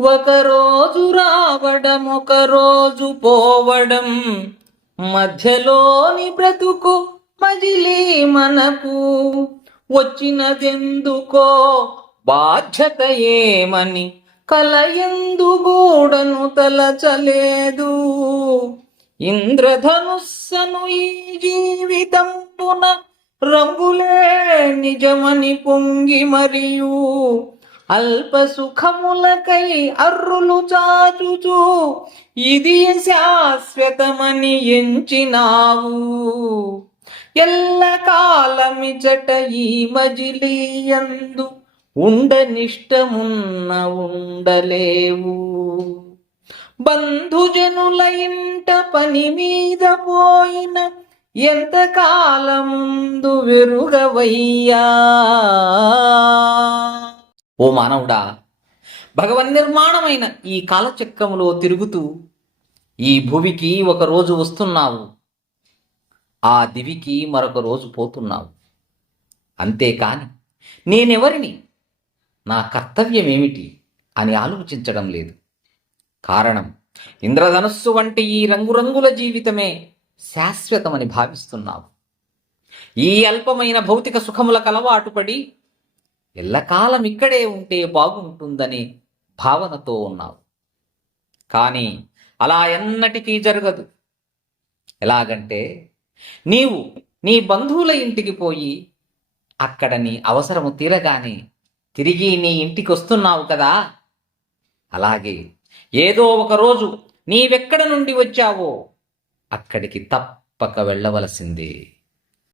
ఒకరోజు రావడం ఒకరోజు పోవడం మధ్యలోని బ్రతుకు మజిలీ మనకు. వచ్చినదెందుకో బాధ్యత ఏమని కలయందు గూడను తలచలేదు. ఇంద్రధనుస్సను ఈ జీవితంపున రంగులే నిజమని పొంగి మరియు అల్ప సుఖములకై అర్రులు చాచుచు ఇది శాశ్వతమని ఎంచినావు. ఎల్ల కాలమిచట ఈ మజిలీయందు ఉండనిష్టమున్న ఉండలేవు. బంధుజనుల ఇంట పని మీద పోయిన ఎంత కాలముందు వెరుగవయ్యా. ఓ మానవుడా భగవన్ నిర్మాణమైన ఈ కాలచక్రములో తిరుగుతూ ఈ భూమికి ఒక రోజు వస్తున్నావు ఆ దివికి మరొక రోజు పోతున్నావు. అంతేకాని నేనెవరిని నా కర్తవ్యం ఏమిటి అని ఆలోచించడం లేదు. కారణం ఇంద్రధనస్సు వంటి ఈ రంగురంగుల జీవితమే శాశ్వతమని భావిస్తున్నావు. ఈ అల్పమైన భౌతిక సుఖములకు అలవాటు పడి ఎల్లకాలం ఇక్కడే ఉంటే బాగుంటుందనే భావనతో ఉన్నావు. కానీ అలా ఎన్నటికీ జరగదు. ఎలాగంటే నీవు నీ బంధువుల ఇంటికి పోయి అక్కడ నీ అవసరము తీరగానే తిరిగి నీ ఇంటికి వస్తున్నావు కదా. అలాగే ఏదో ఒకరోజు నీవెక్కడ నుండి వచ్చావో అక్కడికి తప్పక వెళ్ళవలసిందే.